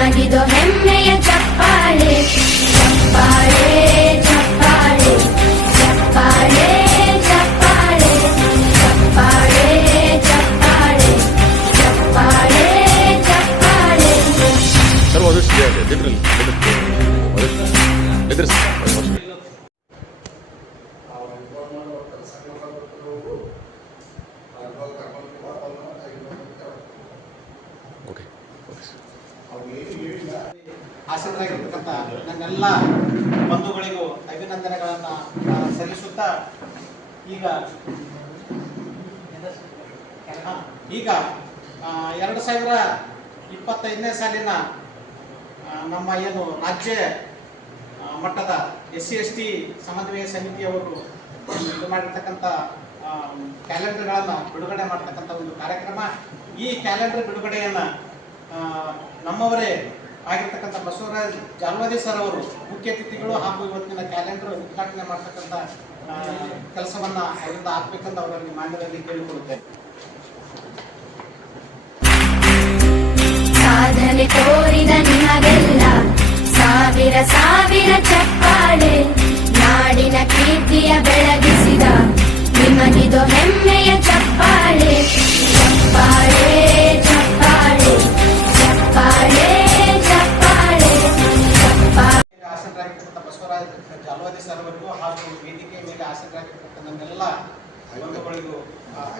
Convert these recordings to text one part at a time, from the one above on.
ನಿಮಗಿದು ಹೆಮ್ಮೆಯ ಚಪ್ಪಾಳೆ ಚಪ್ಪಾಳೆ ಚಪ್ಪಾಳೆ ಚಪ್ಪಾಳೆ ಚಪ್ಪಾಳೆ ಚಪ್ಪಾಳೆ ಚಪ್ಪಾಳೆ ಚಪ್ಪಾಳೆ ಚಪ್ಪಾಳೆ ಸರ್ ಓದಿಸ್ತೀವಿ ಎದುರಿಸಿ ಆಸಕ್ತರಾಗಿರ್ತಕ್ಕಂಥ ನನ್ನೆಲ್ಲ ಬಂಧುಗಳಿಗೂ ಅಭಿನಂದನೆಗಳನ್ನು ಸಲ್ಲಿಸುತ್ತಾ ಈಗ 2025ನೇ ಸಾಲಿನ ನಮ್ಮ ಏನು ರಾಜ್ಯ ಮಟ್ಟದ SC/ST ಸಮನ್ವಯ ಸಮಿತಿಯವರು ಇದು ಮಾಡಿರ್ತಕ್ಕಂಥ ಕ್ಯಾಲೆಂಡರ್ಗಳನ್ನು ಬಿಡುಗಡೆ ಮಾಡ್ತಕ್ಕಂಥ ಒಂದು ಕಾರ್ಯಕ್ರಮ. ಈ ಕ್ಯಾಲೆಂಡರ್ ಬಿಡುಗಡೆಯನ್ನು ನಮ್ಮವರೇ ಆಗಿರ್ತಕ್ಕಂಥ ಬಸವರಾಜ್ ಜಾಲ್ವಾದಿ ಸರ್ ಅವರು ಮುಖ್ಯ ಅತಿಥಿಗಳು ಹಾಗೂ ಇವತ್ತಿನ ಕ್ಯಾಲೆಂಡರ್ ಉದ್ಘಾಟನೆ ಮಾಡ್ತಕ್ಕಂಥ ಕೆಲಸವನ್ನ ಅವರಿಂದ ಆಗ್ಬೇಕಂತ ಅವರಲ್ಲಿ ಮಾನ್ಯದಲ್ಲಿ ಕೇಳಿಕೊಳ್ಳುತ್ತೇವೆ. ಸಾಧನೆ ತೋರಿದ ನಿಮಗೆಲ್ಲ ಸಾವಿರ ಸಾವಿರ ಚಪ್ಪಾಳೆ, ನಾಡಿನ ಕೀರ್ತಿಯ ಬೆಳಗಿಸಿದ ನಿಮಗಿದು ಹೆಮ್ಮೆಯ ಚಪ್ಪಾಳೆ ಚಪ್ಪಾಳೆ ಚಪ್ಪಾಳೆ ಚಪ್ಪಾಳೆ ಚಪ್ಪಾಳೆ ಚಪ್ಪಾಳೆ. ಆಸಕ್ತರಾಗಿರ್ತಕ್ಕಂಥ ಬಸವರಾಜ್ ಜಾಲ್ವಾದಿ ಸರ್ ಅವರಿಗೂ ಹಾಗೂ ವೇದಿಕೆಯ ಮೇಲೆ ಆಸಕ್ತರಾಗಿರ್ತಕ್ಕಂಥ ನನ್ನೆಲ್ಲ ಬಂಧುಗಳಿಗೂ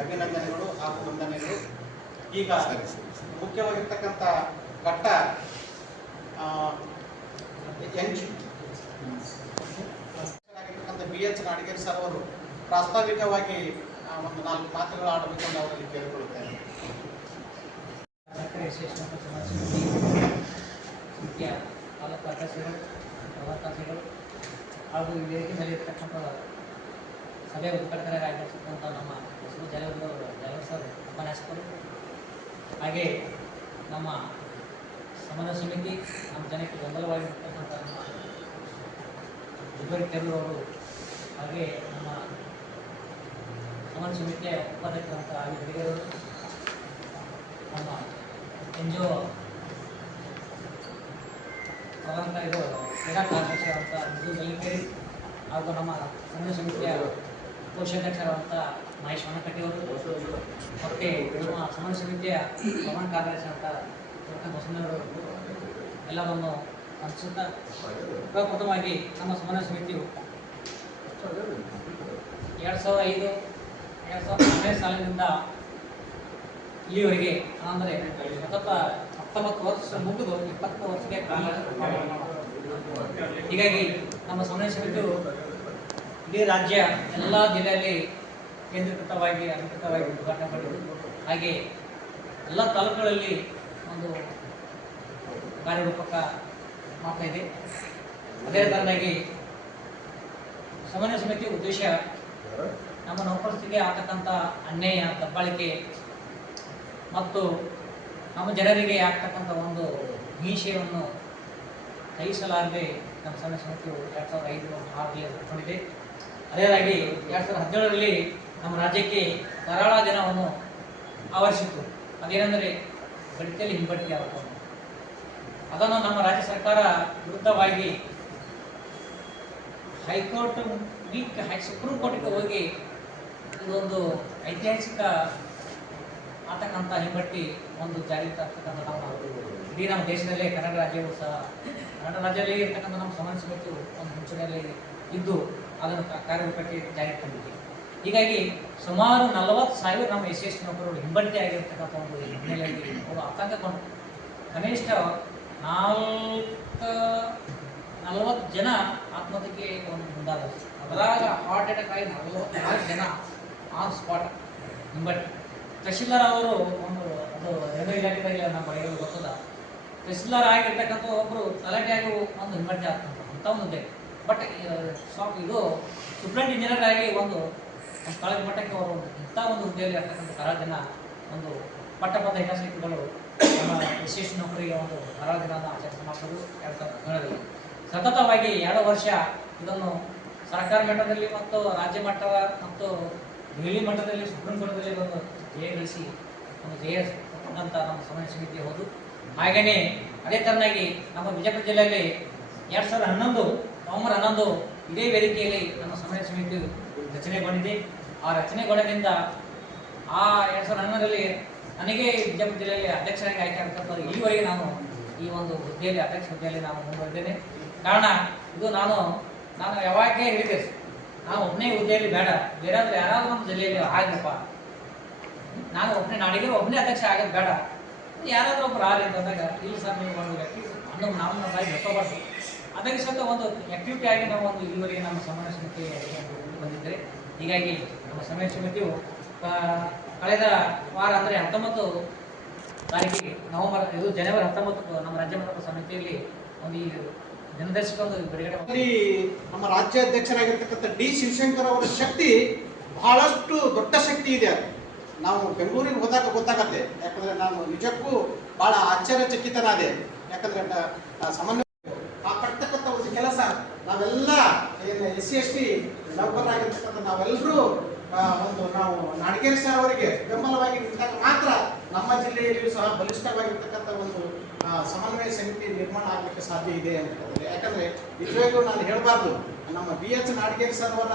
ಅಭಿನಂದನೆಗಳು ಹಾಗೂ ವಂದನೆಗಳು. ಈಗ ಮುಖ್ಯವಾಗಿರ್ತಕ್ಕಂಥ ಘಟ್ಟ BH ನಾಡಿಗೇರ್ ಸರ್ ಅವರು ಪ್ರಾಸ್ತಾವಿಕವಾಗಿ ಒಂದು 4 ಮಾತುಗಳು ಆಡಬೇಕೆಂದು ಅವರಲ್ಲಿ ಕೇಳಿಕೊಳ್ಳುತ್ತೇನೆ. ಮುಖ್ಯ ತಾಲೂಕು ಅಧ್ಯಕ್ಷರು, ಪ್ರವಾಸಿಗಳು ಹಾಗೂ ಈ ವೇದಿಕೆ ಮೇಲೆ ಇರ್ತಕ್ಕಂಥ ಸಭೆ ಉದ್ಘಾಟಕರಾಗಿರ್ತಕ್ಕಂಥ ನಮ್ಮ ಬಸವ ಜಾಲವಾದಿ ಸರ್ ಉಪನ್ಯಾಸಕರು, ಹಾಗೆ ನಮ್ಮ ಸಮನ್ವಯ ಸಮಿತಿ, ನಮ್ಮ ಜನಕ್ಕೆ ಬೆಂಬಲವಾಗಿರ್ತಕ್ಕಂಥ ನಮ್ಮ ಇಬ್ಬರು ಕೆಲವರು, ಹಾಗೆ ನಮ್ಮ ಸಮನ್ವಯ ಸಮಿತಿಯ ಉಪಾಧ್ಯಕ್ಷರಂಥ ಆಗಿ ಹುಡುಗರು, ನಮ್ಮ NGO ಇದು ಕ್ರೀಡಾ ಕಾರ್ಯದರ್ಶಿಯಾದಂಥ ಮಧು ಗಲ್ಲಿಕೇರಿ ಹಾಗೂ ನಮ್ಮ ಸಮನ್ವಯ ಸಮಿತಿಯ ಕೋಶಾಧ್ಯಕ್ಷರಾದಂಥ ಮಹೇಶ್ ವನಕಟ್ಟಿಯವರು ಮತ್ತು ನಮ್ಮ ಸಮನ್ವಯ ಸಮಿತಿಯ ಪ್ರಧಾನ ಕಾರ್ಯದರ್ಶಿ ಅಂತ ಬಸವನವರು ಎಲ್ಲವನ್ನು ಅನಿಸುತ್ತಾ, ಪ್ರಪ್ರಥಮವಾಗಿ ನಮ್ಮ ಸಮನ್ವಯ ಸಮಿತಿಯು 2005-2006ನೇ ಸಾಲಿನಿಂದ ಇಲ್ಲಿವರೆಗೆ ಅಂದರೆ ಸತತ 19 ವರ್ಷ ಮುಗಿದು 20 ವರ್ಷಕ್ಕೆ ಹೀಗಾಗಿ ನಮ್ಮ ಸಮನ್ವಯ ಸಮಿತಿಯು ಇಡೀ ರಾಜ್ಯ ಎಲ್ಲ ಜಿಲ್ಲೆಯಲ್ಲಿ ಕೇಂದ್ರೀಕೃತವಾಗಿ ಅಧಿಕೃತವಾಗಿ ಉದ್ಘಾಟನೆ ಮಾಡಿದ್ದು, ಹಾಗೆ ಎಲ್ಲ ತಾಲೂಕುಗಳಲ್ಲಿ ಒಂದು ಕಾರ್ಯರೂಪಕ ಮಾಡ್ತಾ ಇದೆ. ಅದೇ ಕಾರಣವಾಗಿ ಸಮನ್ವಯ ಸಮಿತಿಯ ಉದ್ದೇಶ ನಮ್ಮ ನೌಕರಸ್ಥಿಗೆ ಆಗ್ತಕ್ಕಂಥ ಅನ್ಯಾಯ, ದಬ್ಬಾಳಿಕೆ ಮತ್ತು ನಮ್ಮ ಜನರಿಗೆ ಆಗ್ತಕ್ಕಂಥ ಒಂದು ಹಿಂಸೆಯನ್ನು ಸಹಿಸಲಾರದೆ ನಮ್ಮ ಸಮನ್ವಯ ಸಮಿತಿಯು 2005-2006ರಲ್ಲಿ ಹುಟ್ಟಿಕೊಂಡಿದೆ. ಅದೇದಾಗಿ 2017ರಲ್ಲಿ ನಮ್ಮ ರಾಜ್ಯಕ್ಕೆ ಧಾರಾಳ ದಿನವನ್ನು ಆವರಿಸಿತ್ತು. ಅದೇನೆಂದರೆ ಗಡಿತಲ್ಲಿ ಹಿಂಬಡ್ತಿ ಆಗುತ್ತದೆ. ಅದನ್ನು ನಮ್ಮ ರಾಜ್ಯ ಸರ್ಕಾರ ವಿರುದ್ಧವಾಗಿ ಸುಪ್ರೀಂ ಕೋರ್ಟ್ಗೆ ಹೋಗಿ ಇದೊಂದು ಐತಿಹಾಸಿಕ ಆತಕ್ಕಂಥ ಹಿಂಬಟ್ಟಿ ಒಂದು ಜಾರಿಗೆ ತರ್ತಕ್ಕಂಥ ನಾವು ಇಡೀ ನಮ್ಮ ದೇಶದಲ್ಲೇ ಕರ್ನಾಟಕ ರಾಜ್ಯವು ಸಹ ಕರ್ನಾಟಕ ರಾಜ್ಯದಲ್ಲಿ ಇರ್ತಕ್ಕಂಥ ನಮ್ಮ ಸಮನ್ವಯ ಸಮಿತಿಯು ಒಂದು ಮುಂಚೂಣಿಯಲ್ಲಿ ಇದ್ದು ಅದನ್ನು ಕಾರ್ಯರೂಪಕ್ಕೆ ಜಾರಿಗೆ ತಂದಿದೆ. ಹೀಗಾಗಿ ಸುಮಾರು 40,000 ನಮ್ಮ SC/ST ನೌಕರರು ಹಿಂಬಡ್ತಿ ಆಗಿರ್ತಕ್ಕಂಥ ಒಂದು ಹಿನ್ನೆಲೆಯಲ್ಲಿ ಅವರು ಆತಂಕಗೊಂಡು ಕನಿಷ್ಠ 40 ಜನ ಆತ್ಮಹತ್ಯೆಗೆ ಒಂದು ಮುಂದಾದರು. ಅದರಾಗ ಹಾರ್ಟ್ ಅಟ್ಯಾಕ್ ಆಗಿ 44 ಜನ ಆನ್ ಸ್ಪಾಟ್ ಹಿಂಬಟ್ಟಿ. ತಹಶೀಲ್ದಾರ್ ಅವರು ಒಂದು ಅದು ರೆವಿನ್ಯೂ ಇಲಾಖೆದಾಗಿ ನಮ್ಮ ಬರೆಯಲು ಗೊತ್ತದ, ತಹಶೀಲ್ದಾರ್ ಆಗಿರ್ತಕ್ಕಂಥ ಒಬ್ಬರು ತಲಾಟೆಯಾಗಿ ಒಂದು ಹಿಂಬಟ್ಟಿ ಆಗ್ತಂತ ಅಂತ ಒಂದು ಇದೆ. ಬಟ್ ಇದು ಸೂಪ್ರೆಂಟ್ ಇಂಜಿನಿಯರ್ ಆಗಿ ಒಂದು ಕಾಲೇಜ್ ಮಟ್ಟಕ್ಕೆ ಅವರು ಇಂಥ ಒಂದು ಹುದ್ದೆಯಲ್ಲಿ ಆಗ್ತಕ್ಕಂಥ ಧಾರಾಳ ದಿನ ಒಂದು ಪಟ್ಟಬದ್ಧ ಹಿತಾಸಕ್ತಿಗಳು ನಮ್ಮ SC/ST ನೌಕರಿಗೆ ಒಂದು ಧಾರಾಳ ದಿನವನ್ನು ಆಚರಣೆ ಮಾಡೋದು 2017ರಲ್ಲಿ. ಸತತವಾಗಿ 2 ವರ್ಷ ಇದನ್ನು ಸರ್ಕಾರ ಮಟ್ಟದಲ್ಲಿ ಮತ್ತು ರಾಜ್ಯ ಮಟ್ಟ ಮತ್ತು ದೆಹಲಿ ಮಟ್ಟದಲ್ಲಿ ಸುಪ್ರೀಂ ಕೋರ್ಟ್ದಲ್ಲಿ ಒಂದು ಜಯ ಗಳಿಸಿ ಒಂದು ಜಯ ಕೊಟ್ಟಂಥ ನಮ್ಮ ಸಮನ್ವಯ ಸಮಿತಿ ಹೌದು. ಹಾಗೆಯೇ ಅದೇ ತರನಾಗಿ ನಮ್ಮ ವಿಜಯಪುರ ಜಿಲ್ಲೆಯಲ್ಲಿ 2011 ನವೆಂಬರ್ 11 ಇದೇ ವೇದಿಕೆಯಲ್ಲಿ ನಮ್ಮ ಸಮನ್ವಯ ಸಮಿತಿ ರಚನೆಗೊಂಡಿದೆ. ಆ ರಚನೆಗೊಂಡಿನಿಂದ ಆ 2011ರಲ್ಲಿ ನನಗೆ ವಿಜಯಪುರ ಜಿಲ್ಲೆಯಲ್ಲಿ ಅಧ್ಯಕ್ಷರಾಗಿ ಆಯ್ಕೆ ಆಗ್ತಕ್ಕಂಥದ್ದು ಈವರೆಗೆ ನಾನು ಈ ಒಂದು ಹುದ್ದೆಯಲ್ಲಿ ಅಧ್ಯಕ್ಷ ಹುದ್ದೆಯಲ್ಲಿ ನಾನು ಮುಂದುವರಿದ್ದೇನೆ. ಕಾರಣ ಇದು ನಾನು ಯಾವಾಗ ಹೇಳಿದೆ, ನಾನು ಒಬ್ಬನೇ ಹುದ್ದೆಯಲ್ಲಿ ಬೇಡ, ಬೇರಾದ್ರೆ ಯಾರಾದ್ರೂ ಒಂದು ಜಿಲ್ಲೆಯಲ್ಲಿ ಆಗಪ್ಪ, ನಾನು ಒಬ್ಬನೇ ನಾಡಿಗೆ ಒಬ್ಬನೇ ಅಧ್ಯಕ್ಷ ಆಗೋದು ಬೇಡ, ಯಾರಾದ್ರೂ ಒಬ್ಬರು ಆಗಲಿ ಅಂತಂದಾಗ ಇಲ್ಲಿ ಸರ್ ನೀವು ಒಂದು ವ್ಯಕ್ತಿ ನಮ್ಮ ಬಾಯಿ ಗೊತ್ತಬಾರ್ದು, ಅದಕ್ಕೆ ಸ್ವಲ್ಪ ಒಂದು ಆಕ್ಟಿವಿಟಿ ಆಗಿ ನಾವು ಒಂದು ಇಲ್ಲಿವರೆಗೆ ನಮ್ಮ ಸಮನ್ವಯ ಸಮಿತಿ ಬಂದಿದ್ದರೆ. ಹೀಗಾಗಿ ನಮ್ಮ ಸಮನ್ವಯ ಸಮಿತಿಯು ಕಳೆದ ವಾರ ಅಂದರೆ 19 ತಾರೀಕಿಗೆ ಜನವರಿ 19 ನಮ್ಮ ರಾಜ್ಯ ಮಟ್ಟದ ಸಮಿತಿಯಲ್ಲಿ ಒಂದು ಈ ನಿರ್ದೇಶಕ ಒಂದು ಬಿಡುಗಡೆ ನಮ್ಮ ರಾಜ್ಯ ಅಧ್ಯಕ್ಷರಾಗಿರ್ತಕ್ಕಂಥ ಡಿ ಶಿವಶಂಕರ್ ಅವರ ಶಕ್ತಿ ಬಹಳಷ್ಟು ದೊಡ್ಡ ಶಕ್ತಿ ಇದೆ. ಅದು ನಾವು ಬೆಂಗಳೂರಿಗೆ ಹೋದಾಗ ಗೊತ್ತಾಗತ್ತೆ. ಯಾಕಂದ್ರೆ ನಾನು ನಿಜಕ್ಕೂ ಬಹಳ ಆಶ್ಚರ್ಯಚಕಿತನಾದೆ. ಯಾಕಂದ್ರೆ ಸಮನ್ವಯ ಪಡ್ತಕ್ಕಂಥ ಒಂದು ಕೆಲಸ ನಾವೆಲ್ಲ SC/ST ನೌಕರರಾಗಿರ್ತಕ್ಕಂಥ ನಾವೆಲ್ಲರೂ ನಾವು ನಾಡಗೇರಿ ಸರ್ ಅವರಿಗೆ ಬೆಂಬಲವಾಗಿ ನಿಂತಾಗ ಮಾತ್ರ ನಮ್ಮ ಜಿಲ್ಲೆಯಲ್ಲಿಯೂ ಸಹ ಬಲಿಷ್ಠವಾಗಿರ್ತಕ್ಕಂಥ ಒಂದು ಸಮನ್ವಯ ಸಮಿತಿ ನಿರ್ಮಾಣ ಆಗಲಿಕ್ಕೆ ಸಾಧ್ಯ ಇದೆ ಅಂತ ಹೇಳಿದ್ರೆ. ಯಾಕಂದ್ರೆ ನಿಜವಾಗ್ಲೂ ನಾನು ಹೇಳಬಾರ್ದು, ನಮ್ಮ BH ನಾಡಗೇರಿ ಸರ್ ಅವರ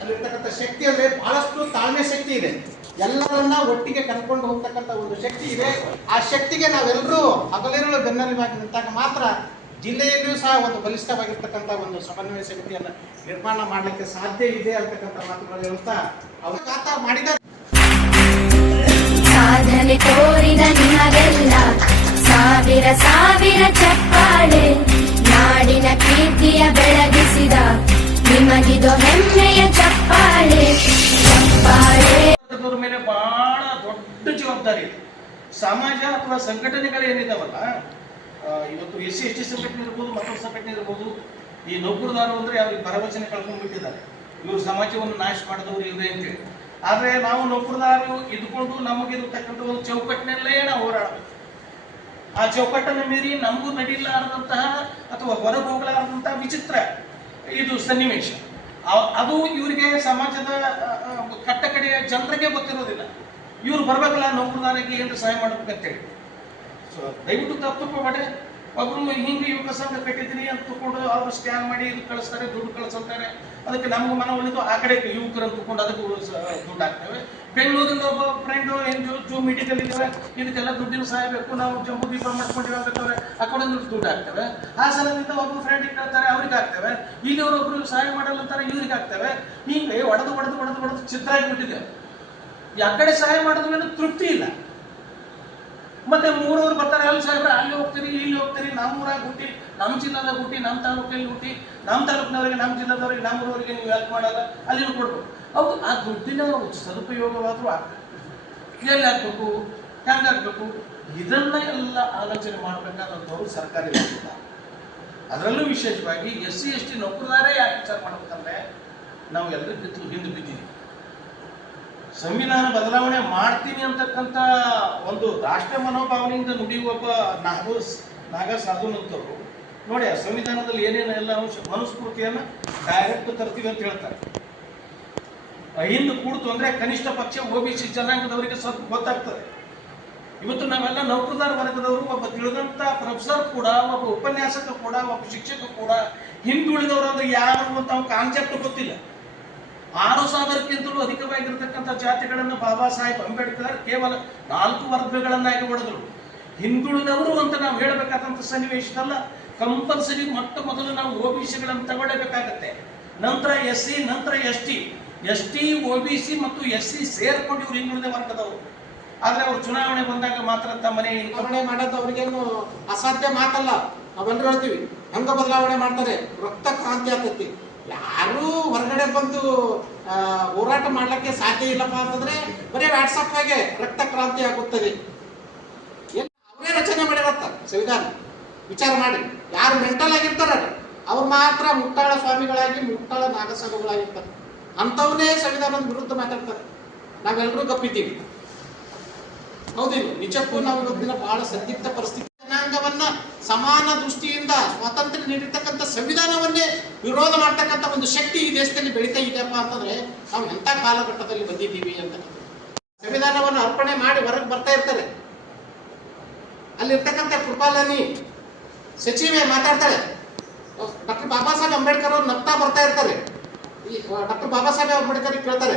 ಅಲ್ಲಿರ್ತಕ್ಕಂಥ ಶಕ್ತಿ ಅಂದ್ರೆ ಬಹಳಷ್ಟು ತಾಳ್ಮೆ ಶಕ್ತಿ ಇದೆ. ಎಲ್ಲರನ್ನ ಒಟ್ಟಿಗೆ ಕರ್ಕೊಂಡು ಹೋಗ್ತಕ್ಕಂಥ ಒಂದು ಶಕ್ತಿ ಇದೆ. ಆ ಶಕ್ತಿಗೆ ನಾವೆಲ್ಲರೂ ಹಗಲಿರುಳು ಬೆನ್ನೆಲುಬಾಗಿ ನಿಂತಾಗ ಮಾತ್ರ ಜಿಲ್ಲೆಯಲ್ಲಿಯೂ ಸಹ ಒಂದು ಬಲಿಷ್ಠವಾಗಿರ್ತಕ್ಕಂಥ ಒಂದು ಸಮನ್ವಯ ಸಮಿತಿಯನ್ನು ನಿರ್ಮಾಣ ಮಾಡಲಿಕ್ಕೆ ಸಾಧ್ಯ ಇದೆ ಅಂತಕ್ಕಂಥ ಮಾತುಗಳು ಹೇಳ್ತಾ ಅವರು ಮಾಡಿದ ಸಾಧನೆ ತೋರಿದ ನಿಮಗೆಲ್ಲ ಸಾವಿರ ಸಾವಿರ ಚಪ್ಪಾಳೆ, ನಾಡಿನ ಕೀರ್ತಿಯ ಬೆಳಗಿಸಿದ ನಿಮಗಿದು ಹೆಮ್ಮೆಯ ಚಪ್ಪಾಳೆ ಚಪ್ಪಾಳೆ. ಮೇಲೆ ಬಹಳ ದೊಡ್ಡ ಜವಾಬ್ದಾರಿ ಇದೆ. ಸಮಾಜ ಅಥವಾ ಸಂಘಟನೆಗಳು ಏನಿದಾವಲ್ಲ, ಇವತ್ತು SC/ST ಸಂಘಟನೆ ಇರ್ಬೋದು, ಮತ್ತೊಂದು ಸಂಘಟನೆ ಇರ್ಬೋದು, ಈ ನೌಕರದಾರರು ಅಂದ್ರೆ ಅವ್ರಿಗೆ ಭರವಸೆನೆ ಕಳ್ಕೊಂಡ್ಬಿಟ್ಟಿದ್ದಾರೆ. ಇವರು ಸಮಾಜವನ್ನು ನಾಶ ಮಾಡಿದವರು ಇವ್ರೆ ಅಂತೇಳಿ. ಆದ್ರೆ ನಾವು ನೌಕರದಾರರು ಇದ್ಕೊಂಡು ನಮಗಿರತಕ್ಕಂಥ ಒಂದು ಚೌಕಟ್ಟಿನಲ್ಲೇ ನಾವು ಹೋರಾಡಬೇಕು. ಆ ಚೌಕಟ್ಟನ್ನು ಮೀರಿ ನಮಗೂ ನಡೀಲಾರದಂತಹ ಅಥವಾ ಹೊರಗೆ ಹೋಗಲಾರದಂತಹ ವಿಚಿತ್ರ ಇದು ಸನ್ನಿವೇಶ. ಅದು ಇವರಿಗೆ ಸಮಾಜದ ಕಟ್ಟಕಡೆಯ ಜನರಿಗೆ ಗೊತ್ತಿರೋದಿಲ್ಲ. ಇವ್ರು ಬರ್ಬೇಕಲ್ಲ ನೌಕರದಾರರಿಗೆ ಏನು ಸಹಾಯ ಮಾಡ್ಬೇಕಂತೇಳಿ. ಸೊ ದಯವಿಟ್ಟು ತಪ್ಪಬೇಡ್ರಿ. ಒಬ್ರು ಹಿಂಗೆ ಯುವಕ ಸಂಘ ಕಟ್ಟಿದ್ದೀನಿ ಅಂತ ತಗೊಂಡು ಅವ್ರು ಸ್ಕ್ಯಾನ್ ಮಾಡಿ ಇದು ಕಳಿಸ್ತಾರೆ, ದುಡ್ಡು ಕಳಿಸ್ತಾರೆ. ಅದಕ್ಕೆ ನಮ್ಗೆ ಮನ ಒಳ್ಳೆದು ಆ ಕಡೆ ಯುವಕರನ್ನು ತಗೊಂಡು ಅದಕ್ಕೆ ದುಡ್ಡು ಹಾಕ್ತೇವೆ. ಬೆಂಗಳೂರಿಂದ ಒಬ್ಬ ಫ್ರೆಂಡು ಜೂ ಮೀಟಿಂಗಲ್ಲಿ ಇದ್ದೇವೆ, ಇದಕ್ಕೆಲ್ಲ ದುಡ್ಡಿನ ಸಹಾಯ ಬೇಕು, ನಾವು ಜಂಬೂ ದೀಪ ಮಾಡ್ಕೊಂಡಿವೆ ಬೇಕಾದ್ರೆ ಆ ಕಡೆ ದುಡ್ಡು ಹಾಕ್ತೇವೆ. ಹಾಸನದಿಂದ ಒಬ್ಬ ಫ್ರೆಂಡಿಗೆ ಕೇಳ್ತಾರೆ, ಅವ್ರಿಗೆ ಹಾಕ್ತೇವೆ. ಇಲ್ಲಿ ಅವರೊಬ್ರು ಸಹಾಯ ಮಾಡಲ್ಲ ಅಂತಾರೆ, ಇವ್ರಿಗೆ ಹಾಕ್ತೇವೆ. ಹಿಂಗೆ ಒಡೆದು ಚಿತ್ರ ಆಗಿಬಿಟ್ಟಿದ್ದೇವೆ. ಆ ಕಡೆ ಸಹಾಯ ಮಾಡೋದ್ಮೇಲೆ ತೃಪ್ತಿ ಇಲ್ಲ. ಮತ್ತೆ ಮೂರವರು ಬರ್ತಾರೆ, ಅಲ್ಲಿ ಸಾಹೇಬ್ರೆ ಅಲ್ಲಿ ಹೋಗ್ತೀರಿ, ಇಲ್ಲಿ ಹೋಗ್ತೀರಿ, ನಮ್ಮೂರಾಗ ಹುಟ್ಟಿ, ನಮ್ಮ ಜಿಲ್ಲಾದಾಗ ಹುಟ್ಟಿ, ನಮ್ಮ ತಾಲೂಕಲ್ಲಿ ಹುಟ್ಟಿ, ನಮ್ಮ ತಾಲೂಕಿನವರಿಗೆ, ನಮ್ಮ ಜಿಲ್ಲಾದವರಿಗೆ, ನಮ್ಮೂರವರಿಗೆ ನೀವು ಹೆಲ್ಪ್ ಮಾಡಲ್ಲ, ಅಲ್ಲಿ ಕೊಡ್ಬೇಕು. ಹೌದು, ಆ ದುಡ್ಡಿನ ಸದುಪಯೋಗವಾದರೂ ಆಗ್ತದೆ. ಎಲ್ಲಿ ಹಾಕ್ಬೇಕು, ಹೆಂಗೆ ಹಾಕ್ಬೇಕು, ಇದನ್ನ ಎಲ್ಲ ಆಲೋಚನೆ ಮಾಡಬೇಕಾದಂಥವ್ರು ಸರ್ಕಾರಿ ನೌಕರ. ಅದರಲ್ಲೂ ವಿಶೇಷವಾಗಿ SC/ST ನೌಕರದಾರೇ ಯಾಕೆ ವಿಚಾರ ಮಾಡ್ಬೇಕಂದ್ರೆ ನಾವು ಎಲ್ಲರೂ ಹಿಂದೆ ಬಿದ್ದೀವಿ. ಸಂವಿಧಾನ ಬದಲಾವಣೆ ಮಾಡ್ತೀನಿ ಅಂತಕ್ಕಂಥ ಒಂದು ರಾಷ್ಟ್ರ ಮನೋಭಾವನೆಯಿಂದ ನುಡಿಯುವ ಒಬ್ಬ ನಾಗ ಸಾಧುನಂತರು ನೋಡಿ, ಆ ಸಂವಿಧಾನದಲ್ಲಿ ಏನೇನೆಲ್ಲ ಮನುಸ್ಮೃತಿಯನ್ನು ಡೈರೆಕ್ಟ್ ತರ್ತೀವಿ ಅಂತ ಹೇಳ್ತಾರೆ. ಹಿಂದೆ ಕೂಡ್ತು ಅಂದ್ರೆ ಕನಿಷ್ಠ ಪಕ್ಷ OBC ಜನಾಂಗದವರಿಗೆ ಸ್ವಲ್ಪ ಗೊತ್ತಾಗ್ತದೆ. ಇವತ್ತು ನಾವೆಲ್ಲ ನೌಕರದಾರ ವರ್ಗದವರು, ಒಬ್ಬ ತಿಳಿದಂತ ಪ್ರೊಫೆಸರ್ ಕೂಡ, ಒಬ್ಬ ಉಪನ್ಯಾಸಕ ಕೂಡ, ಒಬ್ಬ ಶಿಕ್ಷಕ ಕೂಡ ಹಿಂದುಳಿದವರಾದ ಯಾರು ಅಂತ ಕಾನ್ಸೆಪ್ಟ್ ಗೊತ್ತಿಲ್ಲ. 6,000ಕ್ಕಿಂತಲೂ ಅಧಿಕವಾಗಿರ್ತಕ್ಕಂಥ ಜಾತಿಗಳನ್ನು ಬಾಬಾ ಸಾಹೇಬ್ ಅಂಬೇಡ್ಕರ್ ಕೇವಲ 4 ವರ್ಗಗಳನ್ನಾಗಿ ಹೊಡೆದರು. ಹಿಂದುಳಿದವರು ಅಂತ ನಾವು ಹೇಳಬೇಕಾದಂಥ ಸನ್ನಿವೇಶದಲ್ಲ. ಕಂಪಲ್ಸರಿ ಮೊದಲು ನಾವು OBCಗಳನ್ನು ತಗೊಳ್ಳೇಬೇಕಾಗತ್ತೆ. ನಂತರ SC, ನಂತರ ST, OBC ಮತ್ತು SC ಸೇರ್ಕೊಂಡು ಇವರು ಹಿಂದುಳಿದ ವರ್ಗದವರು. ಆದ್ರೆ ಅವರು ಚುನಾವಣೆ ಬಂದಾಗ ಮಾತ್ರ ತಮ್ಮನೆ ಬದಲಾವಣೆ ಮಾಡೋದು ಅವ್ರಿಗೇನು ಅಸಾಧ್ಯ ಮಾತಲ್ಲ. ನಾವೆಲ್ಲರೂ ಹೇಳ್ತೀವಿ ಹಂಗ ಬದಲಾವಣೆ ಮಾಡ್ತಾರೆ, ರಕ್ತ ಕ್ರಾಂತಿ ಆಗ್ತೈತಿ. ಯಾರು ಹೊರಗಡೆ ಬಂದು ಹೋರಾಟ ಮಾಡ್ಲಿಕ್ಕೆ ಸಾಧ್ಯ ಇಲ್ಲಪ್ಪ ಅಂತಂದ್ರೆ ಬರೀ ವಾಟ್ಸಪ್ನಾಗೆ ರಕ್ತ ಕ್ರಾಂತಿ ಆಗುತ್ತದೆ. ಅವರೇ ರಚನೆ ಮಾಡಿರತ್ತ ಸಂವಿಧಾನ. ವಿಚಾರ ಮಾಡಿ, ಯಾರು ಮೆಂಟಲ್ ಆಗಿರ್ತಾರೆ ಅವ್ರು ಮಾತ್ರ ಮುಟ್ಟಾಳ ಸ್ವಾಮಿಗಳಾಗಿ, ಮುಟ್ಟಾಳ ನಾಗಸಾಧುಗಳಾಗಿರ್ತಾರೆ. ಅಂಥವನ್ನೇ ಸಂವಿಧಾನದ ವಿರುದ್ಧ ಮಾತಾಡ್ತಾರೆ. ನಾವೆಲ್ಲರೂ ಗಪ್ಪಿದ್ದೀವಿ. ಹೌದಿಲ್ಲ? ನಿಜಕ್ಕೂ ನಾವು ಇವತ್ತಿನ ಬಹಳ ಸಂದಿಗ್ಧ ಪರಿಸ್ಥಿತಿ. ಜನಾಂಗವನ್ನ ಸಮಾನ ದೃಷ್ಟಿಯಿಂದ ಸ್ವಾತಂತ್ರ್ಯ ನೀಡಿರ್ತಕ್ಕಂಥ ಸಂವಿಧಾನವನ್ನೇ ವಿರೋಧ ಮಾಡ್ತಕ್ಕಂಥ ಒಂದು ಶಕ್ತಿ ಈ ದೇಶದಲ್ಲಿ ಬೆಳೀತಾ ಇದೆಯಪ್ಪ ಅಂತಂದ್ರೆ ನಾವು ಎಂಥ ಕಾಲಘಟ್ಟದಲ್ಲಿ ಬಂದಿದ್ದೀವಿ ಅಂತ. ಸಂವಿಧಾನವನ್ನು ಅರ್ಪಣೆ ಮಾಡಿ ಹೊರಗೆ ಬರ್ತಾ ಇರ್ತಾರೆ. ಅಲ್ಲಿರ್ತಕ್ಕಂಥ ಕೃಪಾಲನಿ ಸಚಿವೆ ಮಾತಾಡ್ತಾಳೆ. ಡಾಕ್ಟರ್ ಬಾಬಾ ಸಾಹೇಬ್ ಅಂಬೇಡ್ಕರ್ ಅವ್ರು ನಗ್ತಾ ಬರ್ತಾ ಇರ್ತಾರೆ. ಈ ಡಾಕ್ಟರ್ ಬಾಬಾ ಸಾಹೇಬ್ ಅಂಬೇಡ್ಕರ್ ಕೇಳ್ತಾರೆ,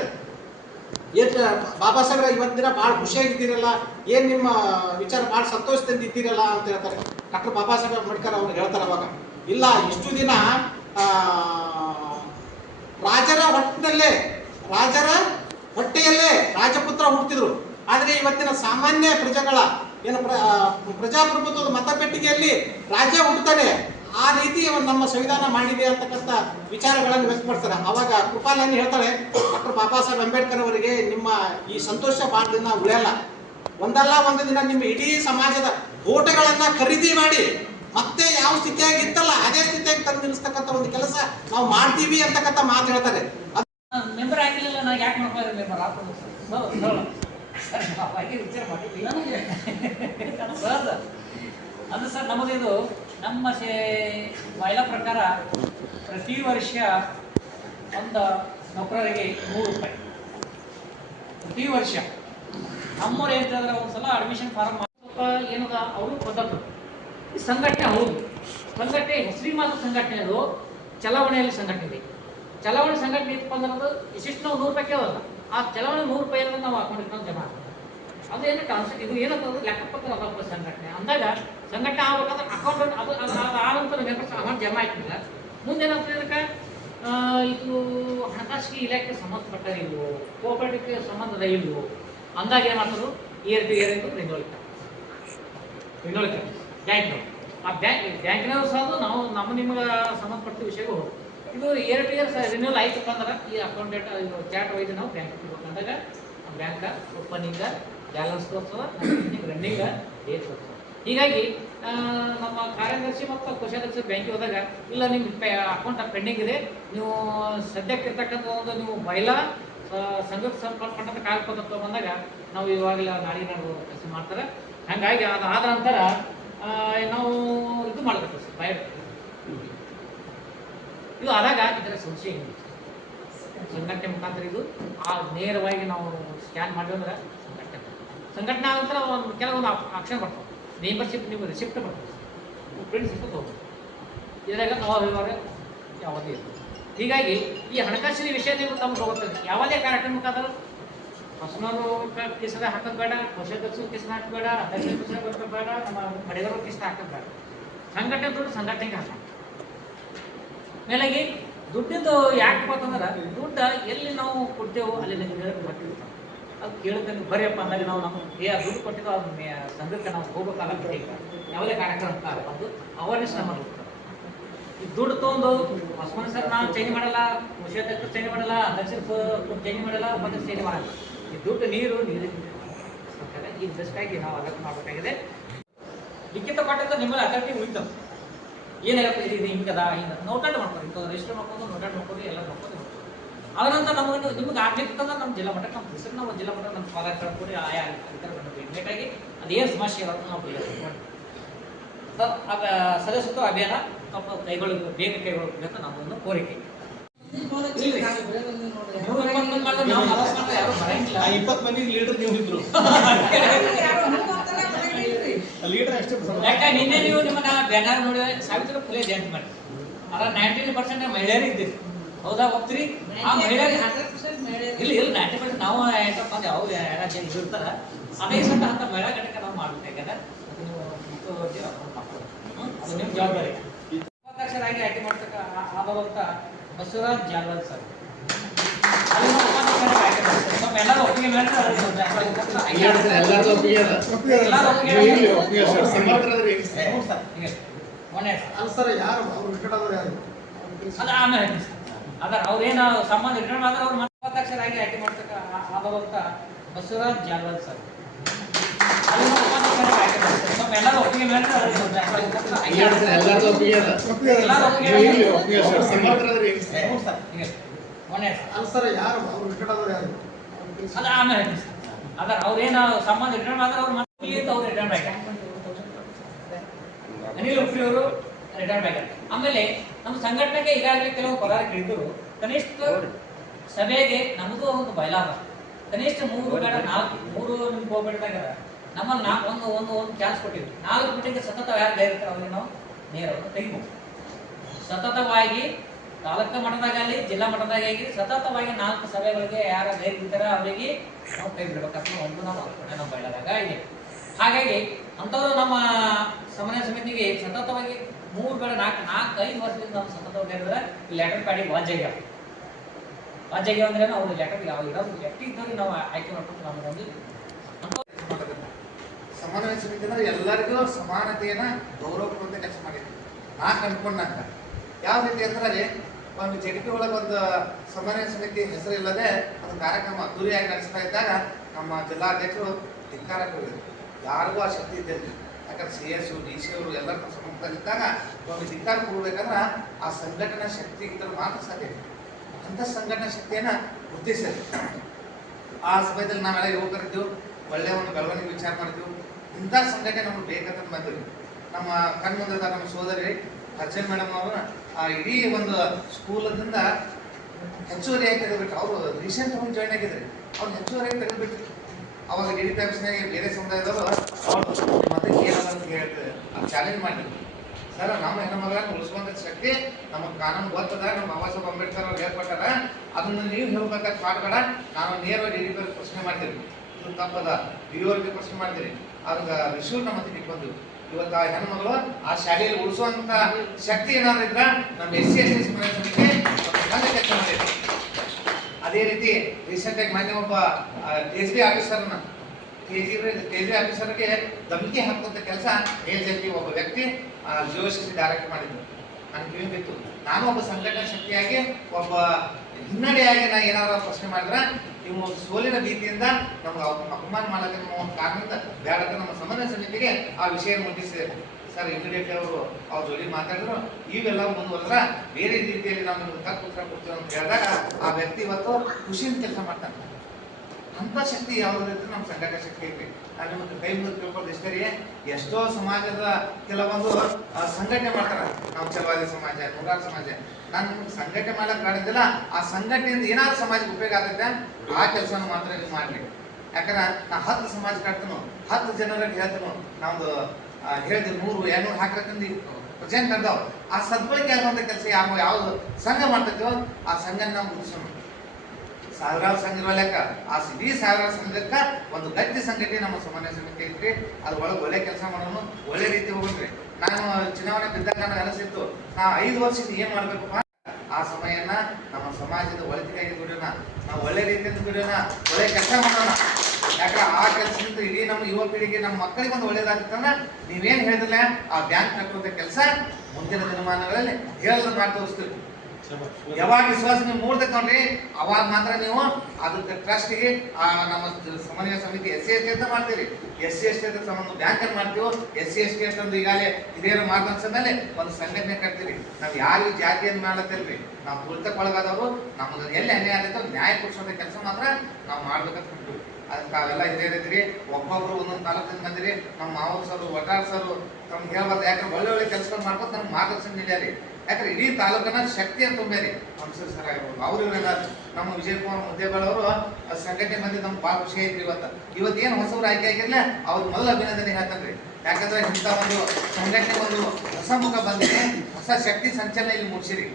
ಏನ್ ಬಾಬಾ ಸಾಹೇಬ್ರ ಇವತ್ತು ದಿನ ಭಾಳ ಖುಷಿಯಾಗಿದ್ದೀರಲ್ಲ, ಏನ್ ನಿಮ್ಮ ವಿಚಾರ ಭಾಳ ಸಂತೋಷದಿಂದ ಇದ್ದೀರಲ್ಲ ಅಂತ ಹೇಳ್ತಾರೆ. ಡಾಕ್ಟರ್ ಬಾಬಾ ಸಾಹೇಬ್ ಅಂಬೇಡ್ಕರ್ ಅವ್ರು ಹೇಳ್ತಾರೆ ಅವಾಗ, ಇಲ್ಲ ಇಷ್ಟು ದಿನ ರಾಜರ ಹೊಟ್ಟೆಯಲ್ಲೇ ರಾಜಪುತ್ರ ಹುಟ್ಟಿದ್ರು, ಆದರೆ ಇವತ್ತಿನ ಸಾಮಾನ್ಯ ಪ್ರಜೆಗಳ ಏನು ಪ್ರಜಾಪ್ರಭುತ್ವದ ಮತಪೆಟ್ಟಿಗೆಯಲ್ಲಿ ರಾಜ ಹುಟ್ಟುತ್ತಾನೆ. ಆ ರೀತಿ ನಮ್ಮ ಸಂವಿಧಾನ ಮಾಡಿದೆ ಅಂತಕ್ಕಂಥ ವಿಚಾರಗಳನ್ನು ವ್ಯಕ್ತಪಡಿಸ್ತಾರೆ. ಅವಾಗ ಕೃಪಾಲನಿ ಹೇಳ್ತಾಳೆ, ಡಾಕ್ಟರ್ ಬಾಬಾ ಸಾಹೇಬ್ ಅಂಬೇಡ್ಕರ್ ಅವರಿಗೆ ನಿಮ್ಮ ಈ ಸಂತೋಷ ಭಾಳ ದಿನ ಉಳಿಯಲ್ಲ, ಒಂದಲ್ಲ ಒಂದು ದಿನ ನಿಮ್ಮ ಇಡೀ ಸಮಾಜದ ಓಟಗಳನ್ನ ಖರೀದಿ ಮಾಡಿ ಮತ್ತೆ ಯಾವ ಸ್ಥಿತಿಯಾಗಿ ಇತ್ತಲ್ಲ ಅದೇ ಸ್ಥಿತಿಯಾಗಿ ತಂದು ನಿಲ್ಲಿಸ್ತಕ್ಕಂಥ ಒಂದು ಕೆಲಸ ನಾವು ಮಾಡ್ತೀವಿ ಅಂತಕ್ಕಂಥ ಮಾತು ಹೇಳ್ತಾರೆ. ಮೆಂಬರ್ ಆಗಿಲ್ಲ, ನಾ ಯಾಕೆ ಮಾಡ್ಕೊಳ್ಳಿ ಮೆಂಬರ್ ಹಾಕೋದು ವಿಚಾರ ಮಾಡಿದ್ವಿ ಅದು ಸರ್. ನಮ್ಮದಿದು ನಮ್ಮ ಮಹಿಳಾ ಪ್ರಕಾರ ಪ್ರತಿ ವರ್ಷ ಒಂದು ನೌಕರರಿಗೆ 100 ರೂಪಾಯಿ ಪ್ರತಿ ವರ್ಷ. ನಮ್ಮವ್ರು ಹೇಳ್ತಿದ್ರೆ ಒಂದ್ಸಲ ಅಡ್ಮಿಷನ್ ಫಾರ್ಮ್ ಸ್ವಲ್ಪ ಏನದ ಅವರು ಪದ್ಧತಿ ಈ ಸಂಘಟನೆ ಹೌದು, ಸಂಘಟನೆ ಶ್ರೀಮಂತ ಸಂಘಟನೆ, ಅದು ಚಲಾವಣೆಯಲ್ಲಿ ಸಂಘಟನೆ ಇದೆ. ಚಲಾವಣೆ ಸಂಘಟನೆ ಇತ್ತು ಅಂದ್ರೆ ಇಷ್ಟಿಷ್ಟು ನಾವು 100 ರೂಪಾಯಿ ಕೇಳೋಲ್ಲ, ಆ ಚಲಾವಣೆ 100 ರೂಪಾಯಿ ನಾವು ಅಕೌಂಟ್ ಇಟ್ಕೊಂಡು ಜಮಾ ಆಗ್ತದೆ. ಅದೇನು ಕಾನ್ಸೆಪ್ಟ್ ಇದು ಏನಂತಂದ್ರೆ ಲೆಕ್ಕಪತ್ರ ಅದ ಸಂಘಟನೆ ಅಂದಾಗ ಸಂಘಟನೆ ಆಗ್ಬೇಕಾದ್ರೆ ಅಕೌಂಟ್ ಅದು ಆನಂತರ ಮೆಂಬರ್ಸ್ ಅಮೌಂಟ್ ಜಮಾ ಆಯ್ತಿಲ್ಲ. ಮುಂದೇನಾಗ್ತದೆ ಅದಕ್ಕೆ ಇದು ಹಣಕಾಸಿಗೆ ಇಲಾಖೆಗೆ ಸಂಬಂಧಪಟ್ಟ ಇಲ್ವೋ, ಕೋಆಪರೇಟಿವ್ಗೆ ಸಂಬಂಧದ ಇಲ್ವೋ ಅಂದಾಗ ಏನು ಮಾಡ್ತಾರೆ, ಇಯರ್ ಟು ಇಯರ್ ಎಂದು ರಿನ್ಯೂವಲ್ ಬ್ಯಾಂಕ್ನವ್ರು. ಆ ಬ್ಯಾಂಕಿನವ್ರು ಸಹ ನಾವು ನಿಮ್ಗೆ ಸಂಬಂಧಪಟ್ಟ ವಿಷಯಗಳು ಹೋಗಿ ಇದು ಇಯರ್ ಟು ಇಯರ್ ರಿನ್ಯೂವಲ್ ಆಯ್ತಪ್ಪ ಅಂದ್ರೆ ಈ ಅಕೌಂಟ್ ಡೇಟಾ ಇದು ಚಾರ್ಟ್ ವೈಸ್ ನಾವು ಬ್ಯಾಂಕ್ ಅಂದಾಗ ಬ್ಯಾಂಕ ಓಪನಿಂಗ ಬ್ಯಾಲೆನ್ಸ್ ತೋರಿಸೋದ, ರನ್ನಿಂಗ ಡೇಟ್ ತೋರಿಸೋದು. ಹೀಗಾಗಿ ನಮ್ಮ ಕಾರ್ಯದರ್ಶಿ ಮತ್ತು ಕೋಶಾಧ್ಯಕ್ಷ ಬ್ಯಾಂಕಿಗೆ ಹೋದಾಗ ಇಲ್ಲ ನಿಮ್ಮ ಅಕೌಂಟ್ ಪೆಂಡಿಂಗ್ ಇದೆ, ನೀವು ಸದ್ಯಕ್ಕೆ ಇರ್ತಕ್ಕಂಥ ಒಂದು ನೀವು ಮಹಿಳಾ ಸಂಘಕ್ಕೆ ಸಂಬಂಧಪಟ್ಟಂಥ ಕಾಗದಪತ್ರ ಬಂದಾಗ ನಾವು ಇವಾಗಲೇ ನಾಳೆ ಕೆಲಸ ಮಾಡ್ತಾರೆ. ಹಾಗಾಗಿ ಅದಾದ ನಂತರ ನಾವು ಇದು ಮಾಡಬೇಕು ಸರ್, ಬಯೋಡ್ ಇದು ಆದಾಗ ಇದರ ಸಂಶಯ ಸಂಘಟನೆ ಮುಖಾಂತರ ಇದು ನೇರವಾಗಿ ನಾವು ಸ್ಕ್ಯಾನ್ ಮಾಡಿದ್ರೆ ಸಂಘಟನೆ ನಂತರ ಒಂದು ಕೆಲವೊಂದು ಆಕ್ಷನ್ ಬರ್ತವೆ, ಮೆಂಬರ್ಶಿಪ್ ನೀವು ರಿಸಿಪ್ಟ್ ಬರ್ತದೆ, ಪ್ರಿಂಟ್ ಸಿಕ್ತು ತಗೋಬೋದು. ಇದರಾಗ ಅವ್ಯವಹಾರ ಯಾವುದೇ ಇಲ್ಲ. ಹೀಗಾಗಿ ಈ ಹಣಕಾಸಿನ ವಿಷಯ ನೀವು ತಮ್ಗೆ ಹೋಗ್ತದೆ. ಯಾವುದೇ ಕಾರ್ಯಕ್ರಮ ಮುಖಾಂತರ ಹೊಸನವರು ಕಿಸದ ಹಾಕೋದು ಬೇಡ, ಕೋಶಾಧ್ಯಕ್ಷರು ಕಿಸನ ಹಾಕೋದು ಬೇಡ, ಅಧ್ಯಕ್ಷ ಕಿಸನ ಹಾಕೋದು ಬೇಡ, ನಮ್ಮ ಮಡಿಗರು ಕಿಸನ ಹಾಕೋದು ಬೇಡ. ಸಂಘಟನೆ ದುಡ್ಡು ಸಂಘಟನೆಗೆ ಹಾಕೋಣ. ಮೇಲಾಗಿ ದುಡ್ಡಿದ್ದು ಯಾಕೆ ಅಂತಂದ್ರೆ ದುಡ್ಡು ಎಲ್ಲಿ ನಾವು ಕೊಡ್ತೇವೋ ಅಲ್ಲಿ ನಮಗೆ ಬರ್ತಿರ್ತಾವೆ. ಅದು ಕೇಳಿದ್ರೆ ಬರೀಪ್ಪ ಅಂದಾಗ ನಾವು ನಮಗೆ ದುಡ್ಡು ಕೊಟ್ಟಿದ್ದು ಅವ್ರ ಸಂಘಕ್ಕೆ ನಾವು ಹೋಗ್ಬೇಕಾಗತ್ತೆ. ಈಗ ಯಾವುದೇ ಕಾರ್ಯಕ್ರಮ ಅದು ಅವೇರ್ನೆಸ್ ನಮ್ಮಲ್ಲಿ ಈ ದುಡ್ಡು ತೊಗೊಂಡು ಹೊಸಮನೆ ಸರ್ ನಾವು ಚೇಂಜ್ ಮಾಡಲ್ಲ, ಕೋಶಾಧ್ಯಕ್ಷರು ಚೇಂಜ್ ಮಾಡಲ್ಲ, ಅಧ್ಯಕ್ಷರು ಚೇಂಜ್ ಮಾಡಲ್ಲ, ಮತ್ತೆ ಚೇಂಜ್ ಮಾಡಲ್ಲ. ಈ ದುಡ್ಡು ನೀರು ಈ ಬೆಸ್ಟಾಗಿ ನಾವು ಅದಕ್ಕೆ ಮಾಡಬೇಕಾಗಿದೆ. ಲಿಖಿತ ಕೊಟ್ಟಿದ್ದ ನಿಮ್ಮಲ್ಲಿ ಅಥಾರಿಟಿ ಉಳಿತದೆ. ಏನಾಗುತ್ತೆ ಇದು ಹಿಂಗದ ಹಿಂಗೆ ನೋಟಾಟ್ ಮಾಡ್ಕೊಂಡು ಇಂಥ ರಿಜಿಸ್ಟರ್ ಮಾಡ್ಕೊಂಡು ನೋಟಾಟ್ ಮಾಡ್ಕೊಂಡು ಎಲ್ಲ ಮಾಡ್ಕೊಂಡು ಅದ ನಂತರ ನಮಗೆ ನಿಮ್ಗೆ ಆಗ್ಲಿಕ್ಕಂದ್ರೆ ನಮ್ಮ ಜಿಲ್ಲಾ ಮಟ್ಟಕ್ಕೆ ನಮ್ಮ ಹೆಸರು ನಾವು ಜಿಲ್ಲಾ ಮಟ್ಟ ನಮ್ಮ ಪಾಲ ಕಳ್ಕೊಂಡು ಆಯಾ ಇಮಿಡಿಯೇಟಾಗಿ ಅದೇನು ಸಮಸ್ಯೆ ಇರೋದು ನಾವು ಸದಸ್ಯತ್ವ ಅಭಿಯಾನ ನಾವು ಬೇಗ ಕೈಗೊಳ್ಳಬೇಕಂತ ನಮ್ಮೊಂದು ಕೋರಿಕೆ. ಯಾರು ಬರಂಗಿಲ್ಲ, 20 ಮಂದಿ ಲೀಡರ್ ನೀವು ಇದ್ರು ಲೀಡರ್ ಅಷ್ಟೇ. ಯಾಕೆ ನಿನ್ನೆ ನೀವು ನಿಮ್ಮನ್ನ ಬ್ಯಾನರ್ ನೋಡಿ ಸಾವಿತ್ರಿ ಫುಲೆ ಜಯಂತಿ ಮಾಡಿ ಅದ 90% ಮಹಿಳೆಯರು ಇದ್ದೀರಿ, ಹೌದಾ? ಹೋಗ್ತೀರಿ ಆ ಮಹಿಳೆಯರಿಗೆ ಇಲ್ಲ 90% ನಾವು ಏನಪ್ಪ ಅಂದ್ರೆ ಅವ್ರು ಯಾರು ಇರ್ತಾರ ಅದೇ ಸಣ್ಣ ಅಂತ ಮಹಿಳಾ ಘಟಕ ನಾವು ಮಾಡ್ಬೇಕಾದ್ರೆ ಅದು ನಿಮ್ಮ ಜವಾಬ್ದಾರಿ. ಉಪಾಧ್ಯಕ್ಷರಾಗಿ ಆಯ್ಕೆ ಮಾಡ್ತಕ್ಕ ಆದಂತ ಬಸವರಾಜ್ ಜಾಲ್ವಾಲ್ ಸರ್ ಎಲ್ಲರೂ ಒಪ್ಪಿಗೆ ಮೇಲೆ ಅದು ಆಮೇಲೆ ಅದರ ಅವ್ರೇನು ಸಂಬಂಧ ರಿಟರ್ನ್ ಆದ್ರೆ ಅವ್ರು ಉಪಾಧ್ಯಕ್ಷರಾಗಿ ಆಯ್ಕೆ ಮಾಡ್ತಕ್ಕ ಆದಂತ ಬಸವರಾಜ್ ಜಾಲ್ವಾಲ್ ಸರ್ ಎಲ್ಲರೂ ಒಪ್ಪಿಗೆ ಮೇಲೆ ಅದು ಆಮೇಲೆ ಅದರ ಅವ್ರೇನು ಸಂಬಂಧ ರಿಟರ್ನ್ ಆದ್ರೆ ಅವ್ರು ಅವ್ರು ರಿಟರ್ನ್ ಬ್ಯಾಕ್ ಅನಿಲ್ ಉಪ್ರಿ ಅವರು ರಿಟರ್ನ್ ಬ್ಯಾಕ್. ಆಮೇಲೆ ನಮ್ಮ ಸಂಘಟನೆಗೆ ಈಗಾಗಲೇ ಕೆಲವು ಪಗಾರ ಕೇಳಿದ್ರು. ಕನಿಷ್ಠ ಸಭೆಗೆ ನಮ್ಮದು ಒಂದು ಬಯಲಾದ ಕನಿಷ್ಠ 3 ಬೇಡ 4 ನಿಮ್ಗೆ ಹೋಗ್ಬಿಟ್ಟಾಗ ನಮ್ಮಲ್ಲಿ ಒಂದು ಚಾನ್ಸ್ ಕೊಟ್ಟಿದ್ವಿ. 4 ಮೀಟಿಂಗ್ ಸತತ ಯಾರು ಧೈರ್ಯ ಅವ್ರಿಗೆ ನಾವು ನೇರವನ್ನು ತೆಗಿಬಹುದು. ಸತತವಾಗಿ ತಾಲೂಕು ಮಟ್ಟದಾಗಲಿ ಜಿಲ್ಲಾ ಮಟ್ಟದಾಗಲಿ ಸತತವಾಗಿ 4 ಸಭೆಗಳಿಗೆ ಯಾರು ಗೈರಿದ್ದಾರೆ ಅವರಿಗೆ ನಾವು ಕೈ ಬಿಡಬೇಕಂತ ಒಂದು ನಮ್ಮ ಬಯಲಾದಾಗ ಇದೆ. ಹಾಗಾಗಿ ಅಂಥವ್ರು ನಮ್ಮ ಸಮನ್ವಯ ಸಮಿತಿಗೆ ಸತತವಾಗಿ 3 ಬೇಡ 4-5 ವರ್ಷದಿಂದ ನಾವು ಸತತವಾಗಿ ಹೇಳಿದ್ರೆ ಈ ಲೆಟರ್ ಪ್ಯಾಡಿಗೆ ವಾಜ್ಯಾಗ್ಯಾವ ಅಂದ್ರೆ ಅವ್ರು ಲೆಟರ್ ಯಾವ ಇರೋದು ಲೆಟ್ರ್ ಇದ್ದವ್ರಿಗೆ ನಾವು ಆಯ್ಕೆ ಮಾಡ್ಕೊಂಡು ನಮಗೊಂದು ಸಮನ್ವಯ ಸಮಿತಿ ಅಂದ್ರೆ ಎಲ್ಲರಿಗೂ ಸಮಾನತೆಯನ್ನ ಗೌರವಪೂರ್ವಕ ಕೆಲಸ ಮಾಡಿದ್ವಿ. ನಾ ಕಂಡ್ಕೊಂಡಂತ ಯಾವ ರೀತಿ ಅಂದ್ರೆ ಒಂದು ಜಗತಿ ಒಳಗೆ ಒಂದು ಸಮನ್ವಯ ಸಮಿತಿ ಹೆಸರು ಇಲ್ಲದೆ ಒಂದು ಕಾರ್ಯಕ್ರಮ ಅದ್ದೂರಿಯಾಗಿ ನಡೆಸ್ತಾ ಇದ್ದಾಗ ನಮ್ಮ ಜಿಲ್ಲಾಧ್ಯಕ್ಷರು ಧಿಕ್ಕಾರ ಕೊಡಿದ್ರು. ಯಾರಿಗೂ ಆ ಶಕ್ತಿ ಇದ್ದಿಲ್ಲ. ಯಾಕಂದ್ರೆ CS DC ಅವರು ಎಲ್ಲರ ಸಮ್ಮುಖದಲ್ಲಿದ್ದಾಗ ಒಂದು ಧಿಕ್ಕಾರ ಕೊಡ್ಬೇಕಂದ್ರೆ ಆ ಸಂಘಟನಾ ಶಕ್ತಿ ಇದ್ದರೆ ಮಾತ್ರ ಸಾಧ್ಯ. ಅಂಥ ಸಂಘಟನಾ ಶಕ್ತಿಯನ್ನ ಗುರುತಿಸಿದೆ. ಆ ಸಮಯದಲ್ಲಿ ನಾವೆಲ್ಲ ಯುವಕರಿದ್ದು ಒಳ್ಳೆಯ ಒಂದು ಬೆಳವಣಿಗೆ ವಿಚಾರ ಮಾಡಿದ್ವಿ. ಇಂಥ ಸಂಘಟನೆ ನಮ್ಗೆ ಬೇಕಂತ ಬಂದಿವಿ. ನಮ್ಮ ಕಣ್ಮುಂದ ನಮ್ಮ ಸೋದರಿ ಅರ್ಜುನ್ ಮೇಡಮ್ ಅವರು ಆ ಇಡೀ ಒಂದು ಸ್ಕೂಲದಿಂದ ಹೆಚ್ಚುವರಿಯಾಗಿ ತೆಗೆದುಬಿಟ್ರು. ಅವರು ರೀಸೆಂಟ್ ಒಂದು ಜಾಯ್ನ್ ಆಗಿದ್ರು. ಅವ್ರು ಹೆಚ್ಚುವರಿಯಾಗಿ ತೆಗೆದುಬಿಟ್ರು. ಅವಾಗ DDP ಆಫೀಸ್ನಾಗೆ ಬೇರೆ ಸಮುದಾಯದವರು ಅವ್ರು ಮತ್ತೆ ಕೇಳಲ್ಲ ಅಂತ ಹೇಳ್ತಾರೆ. ಅದು ಚಾಲೆಂಜ್ ಮಾಡಿದ್ರು. ಸರ್ ನಮ್ಮ ಹೆಣ್ಮಗಳನ್ನ ಉಳಿಸುವಂಥ ಶಕ್ತಿ ನಮಗೆ ಕಾನೂನು ಗೊತ್ತದ. ನಮ್ಮ ಬಾಬಾ ಸಾಹೇಬ್ ಅಂಬೇಡ್ಕರ್ ಅವ್ರು ಹೇಳ್ಕೊಟ್ಟಾರ. ಅದನ್ನು ನೀವು ಹೇಳ್ಬೇಕಂತ ಮಾಡಬೇಡ. ನಾನು ನೇರವಾಗಿ DDP ಅವ್ರಿಗೆ ಪ್ರಶ್ನೆ ಮಾಡ್ತೀವಿ. ಇದು ತಪ್ಪದ. DO ಅವ್ರಿಗೆ ಪ್ರಶ್ನೆ ಮಾಡ್ತೀರಿ. ಅವ್ರಿಗೆ ರಿಸೀವ್ ನಮ್ಮ ತಿಂಡಿಗೆ ಬಂದು ಇವತ್ತು ಆ ಹೆಣ್ಮಗಳು ಆ ಶಾಲೆಯಲ್ಲಿ ಉಳಿಸುವಂತ ಶಕ್ತಿ ಏನಾದ್ರು ಇದ್ರ ನಮ್ಮ SC ST ಸಮನ್ವಯ ಸಮಿತಿ ಕೆಲಸ ಮಾಡಿದೆ. ಅದೇ ರೀತಿ ರೀಸೆಂಟ್ ಆಗಿ ಮೊನ್ನೆ ಒಬ್ಬ TSB ಆಫೀಸರ್ನ TSB ಆಫೀಸರ್ಗೆ ಧಮಕಿ ಹಾಕುವಂತ ಕೆಲಸ ಮೇಲ್ಜಾತಿ ಒಬ್ಬ ವ್ಯಕ್ತಿ GOCC ಡೈರೆಕ್ಟ್ ಮಾಡಿದ್ರು. ನನಗೆ ತಿಳಿದಿತ್ತು. ನಾನು ಒಬ್ಬ ಸಂಘಟನಾ ಶಕ್ತಿಯಾಗಿ ಒಬ್ಬ ಹಿನ್ನಡೆಯಾಗಿ ನಾ ಏನಾದ್ರು ಪ್ರಶ್ನೆ ಮಾಡಿದ್ರೆ ನೀವು ಸೋಲಿನ ಭೀತಿಯಿಂದ ನಮ್ಗೆ ಅಪಮಾನ ಮಾಡೋಕೆ ನಮ್ಮ ಒಂದು ಕಾರಣದಿಂದ ಬೇಡ ನಮ್ಮ ಸಮನ್ವಯ ಸಮಿತಿಗೆ ಆ ವಿಷಯ ಮುಟ್ಟಿಸಿದೆ. ಸರ್ ಇಮಿಡಿಯೇಟ್ಲಿ ಅವರು ಅವ್ರ ಜೋಡಿ ಮಾತಾಡಿದ್ರು. ಇವೆಲ್ಲ ಮುಂದುವರೆದ್ರೆ ಬೇರೆ ರೀತಿಯಲ್ಲಿ ನಾವು ನಿಮ್ಗೆ ತಕ್ಕ ಉತ್ತರ ಕೊಡ್ತೀವಿ ಅಂತ ಹೇಳಿದಾಗ ಆ ವ್ಯಕ್ತಿ ಇವತ್ತು ಖುಷಿಯಿಂದ ಕೆಲಸ ಮಾಡ್ತಾನೆ. ಅಂಥ ಶಕ್ತಿ ಯಾವುದಿದ್ರೆ ನಮ್ಮ ಸಂಘಟನಾ ಶಕ್ತಿ ಐತಿ. ನಾನು ನಿಮ್ಗೆ ಕೈ ಮುಗಿದು ತಿಳ್ಕೊಳ್ಳೋದು ಇಷ್ಟೇ ರೀ. ಎಷ್ಟೋ ಸಮಾಜದ ಕೆಲವೊಂದು ಸಂಘಟನೆ ಮಾಡ್ತಾರೆ. ನಾವು ಚಲವಾದಿ ಸಮಾಜ, ನೂರಾರು ಸಮಾಜ. ನಾನು ನಿಮ್ಗೆ ಸಂಘಟನೆ ಮಾಡಕ್ ಕಾಣಿದ್ದಿಲ್ಲ. ಆ ಸಂಘಟನೆಯಿಂದ ಏನಾದ್ರು ಸಮಾಜಕ್ಕೆ ಉಪಯೋಗ ಆಗ್ತೈತೆ ಆ ಕೆಲಸನ ಮಾತ್ರ ನೀವು ಮಾಡಲಿ. ಯಾಕಂದ್ರೆ ನಾ 10 ಸಮಾಜ ಕಟ್ತನು 10 ಜನರಿಗೆ ಹೇಳ್ತನು. ನಮ್ದು ಹೇಳಿದ್ರು 100 200 ಹಾಕಿರಕಂದು ಪ್ರೆಸೆಂಟ್ ಅದಾವ. ಆ ಸದ್ಬಳಕೆ ಆಗುವಂಥ ಕೆಲಸ ಯಾವ್ದು ಸಂಘ ಮಾಡ್ತೈತೋ ಆ ಸಂಘ ನಾವು ಗುರುಸೋಣ. ಸಾವಿರಾರು ಸಂಘ ಇರಲೇಕ ಆ ಇಡೀ ಸಾವಿರಾರು ಸಂಘಕ್ಕೆ ಒಂದು ಗಟ್ಟಿ ಸಂಘಟನೆ ನಮ್ಮ ಸಮನ್ವಯ ಸಮಿತಿ ಐತ್ರಿ. ಅದ್ರ ಒಳಗೆ ಒಳ್ಳೆ ಕೆಲಸ ಮಾಡೋನು, ಒಳ್ಳೆ ರೀತಿ ಹೋಗ್ರಿ. ನಾನು ಚುನಾವಣೆ ಬಿದ್ದಾಗ ನನಗೆ ಅನಿಸಿತ್ತು ನಾ 5 ವರ್ಷದಿಂದ ಏನ್ ಮಾಡ್ಬೇಕಪ್ಪ. ಆ ಸಮಯನ ನಮ್ಮ ಸಮಾಜದ ಒಳಿತಿಗಾಗಿ ದುಡಿಯೋಣ, ನಾವು ಒಳ್ಳೆ ರೀತಿಯಿಂದ ದುಡಿಯೋಣ, ಒಳ್ಳೆ ಕೆಲಸ ಮಾಡೋಣ. ಯಾಕಂದ್ರೆ ಆ ಕೆಲಸದಿಂದ ಇಡೀ ನಮ್ಮ ಯುವ ಪೀಳಿಗೆ ನಮ್ಮ ಮಕ್ಕಳಿಗೆ ಒಂದು ಒಳ್ಳೇದಾಗುತ್ತಂದ್ರೆ ನೀವೇನ್ ಹೇಳಿದ್ರಲ್ಲ ಆ ಬ್ಯಾಂಕ್ ಕಟ್ಟುವಂತ ಕೆಲಸ ಮುಂದಿನ ದಿನಮಾನಗಳಲ್ಲಿ ಹೇಳೋದು ಮಾಡಿ ತೋರಿಸ್ತೀವಿ. ಯಾವಾಗ ವಿಶ್ವಾಸ ನೀವು ಮೂಡ್ತೈತೆ ನೋಡ್ರಿ ಅವಾಗ ಮಾತ್ರ ನೀವು ಅದಕ್ಕೆ ಟ್ರಸ್ಟ್ಗೆ ನಮ್ಮ ಸಮನ್ವಯ ಸಮಿತಿ SC ST ಅಂತ ಮಾಡ್ತೀರಿ. SC ST ಅಂತ ಸಂಬಂಧ ಬ್ಯಾಂಕ್ ಅಲ್ಲಿ ಮಾಡ್ತೀವಿ. SC ST ಅಂತಂದು ಈಗಾಗಲೇ ಹಿರಿಯರ ಮಾರ್ಗದರ್ಶನದಲ್ಲಿ ಒಂದು ಸಂಘಟನೆ ಕಟ್ತೀವಿ. ನಾವು ಯಾರಿಗೂ ಜಾತಿಯನ್ನು ಮಾಡತ್ತಿಲ್ರಿ. ನಾವು ತುಳಿತಕ್ಕೊಳಗಾದವರು ನಮ್ಗೆ ಎಲ್ಲಿ ಅನ್ಯಾಯ ಆಗೈತೋ ನ್ಯಾಯ ಕೊಡಿಸುವಂತ ಕೆಲಸ ಮಾತ್ರ ನಾವು ಮಾಡ್ಬೇಕಂತ ಬಿಟ್ಟಿವಿ. ಅದಕ್ಕೆ ತಾವೆಲ್ಲ ಹಿರಿಯರಿದ್ರಿ. ಒಬ್ಬೊಬ್ರು ಒಂದೊಂದು ತಾಲೂಕಿಂದ ಬಂದಿರಿ. ನಮ್ಮ ಮಾವ ಸರ್ ವಟಾರ ಸರ್ ತಮ್ಗೆ ಹೇಳ್ಬಾರ್ದು. ಯಾಕಂದ್ರೆ ಒಳ್ಳೆ ಒಳ್ಳೆ ಕೆಲಸಗಳು ಮಾಡ್ಕೊಂಡು ನಮ್ಗೆ ಮಾರ್ಗದರ್ಶನ ನೀಡ್ಯಾರಿ. ಯಾಕಂದ್ರೆ ಇಡೀ ತಾಲೂಕನ್ನ ಶಕ್ತಿ ಅಂತ ತುಂಬ್ಯಾರಿ. ಹಂಸರ್ ಸರ್ ಆಗಿರ್ಬೋದು ಅವ್ರು ಇವರೆಲ್ಲ ನಮ್ಮ ವಿಜಯಕುಮಾರ್ ಮುದ್ದೇಬಾಳ್ ಅವರು ಸಂಘಟನೆ ಬಂದು ನಮ್ಗೆ ಭಾಳ ಖುಷಿ ಐತ್ರಿ. ಇವತ್ತೇನು ಹೊಸಬ್ರು ಆಯ್ಕೆ ಆಗಿರ್ಲಿಲ್ಲ ಅವ್ರ ಮೊದಲ ಅಭಿನಂದನೆ ಹೇಳ್ತಾನ್ರಿ. ಯಾಕಂದ್ರೆ ಇಂಥ ಒಂದು ಸಂಘಟನೆ ಒಂದು ಹೊಸ ಮುಖ ಬಂದಿದೆ, ಹೊಸ ಶಕ್ತಿ ಸಂಚಲನ ಇಲ್ಲಿ ಮುಗಿಸಿರಿ.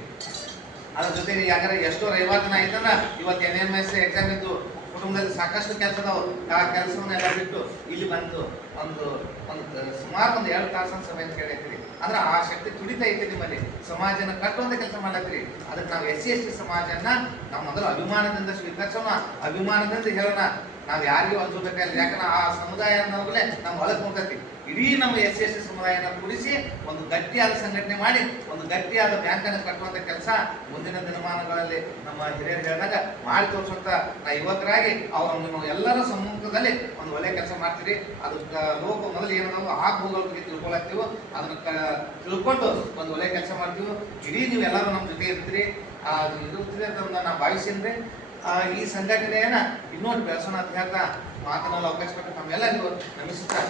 ಅದ್ರ ಜೊತೆಗೆ ಯಾಕಂದ್ರೆ ಎಷ್ಟೋ ರೈವಾತನ ಆಯ್ತಂದ್ರೆ ಇವತ್ತು NMS ಎಕ್ಸಾಮ್ ಇದ್ದು ಕುಟುಂಬದಲ್ಲಿ ಸಾಕಷ್ಟು ಕೆಲಸದವ್ರು ಆ ಕೆಲಸವನ್ನೆಲ್ಲ ಬಿಟ್ಟು ಇಲ್ಲಿ ಬಂದು ಒಂದು ಸುಮಾರು ಒಂದು 2 ತಾಸು ಸಮಯ ಕೇಳೈತ್ರಿ. ಅಂದ್ರೆ ಆ ಶಕ್ತಿ ತುಡಿತಾ ಐತಿ ನಿಮ್ಮಲ್ಲಿ. ಸಮಾಜನ ಕಟ್ಟುವಂತ ಕೆಲಸ ಮಾಡತ್ರಿ. ಅದಕ್ಕೆ ನಾವು SC ST ಸಮಾಜನ ನಾವು ಮೊದಲು ಅಭಿಮಾನದಿಂದ ಸ್ವೀಕರಿಸೋಣ, ಅಭಿಮಾನದಿಂದ ಹೇಳೋಣ. ನಾವು ಯಾರಿಗೂ ಅನ್ಸೋಬೇಕಾಗಿಲ್ಲ. ಯಾಕಂದ್ರೆ ಆ ಸಮುದಾಯ ಅನ್ನೋಗ್ಲೇ ನಮ್ಮ ಒಳಗೆ ಹೋಗ್ತೈತಿ. ಇಡೀ ನಮ್ಮ SC ST ಸಮುದಾಯನ ಕೂಡಿಸಿ ಒಂದು ಗಟ್ಟಿಯಾದ ಸಂಘಟನೆ ಮಾಡಿ ಒಂದು ಗಟ್ಟಿಯಾದ ಬ್ಯಾಂಕನ್ನು ಕಟ್ಟುವಂತ ಕೆಲಸ ಮುಂದಿನ ದಿನಮಾನಗಳಲ್ಲಿ ನಮ್ಮ ಹಿರಿಯರು ಹೇಳಿದಾಗ ಮಾಡಿ ತೋರಿಸುವಂತ ನಾ ಯುವಕರಾಗಿ ಅವ್ರ ನಿಮ್ಮ ಎಲ್ಲರ ಸಮ್ಮುಖದಲ್ಲಿ ಒಂದು ಒಳ್ಳೆ ಕೆಲಸ ಮಾಡ್ತೀರಿ. ಅದಕ್ಕೆ ಲೋಕ ಮೊದಲು ಏನೋ ಹೋಗೋದ್ರ ಬಗ್ಗೆ ತಿಳ್ಕೊಳತ್ತೀವೋ ಅದನ್ನ ತಿಳ್ಕೊಂಡು ಒಂದು ಒಳ್ಳೆ ಕೆಲಸ ಮಾಡ್ತೀವಿ. ಇಡೀ ನೀವು ಎಲ್ಲರೂ ನಮ್ಮ ಜೊತೆ ಇರ್ತೀರಿ ಇರುತ್ತೀರಿ ಅಂತ ನಾ ಭಾವಿಸಿದ್ರೆ ಈ ಸಂಘಟನೆಯನ್ನ ಇನ್ನೊಂದು ಬೆಳೆಸೋಣ ಅಂತ ಹೇಳ್ತಾ ಮಾತನಾಡಲು ಅವಕಾಶ ಕೊಟ್ಟು ನಮ್ಮೆಲ್ಲರಿಗೂ ನಮಿಸುತ್ತಾ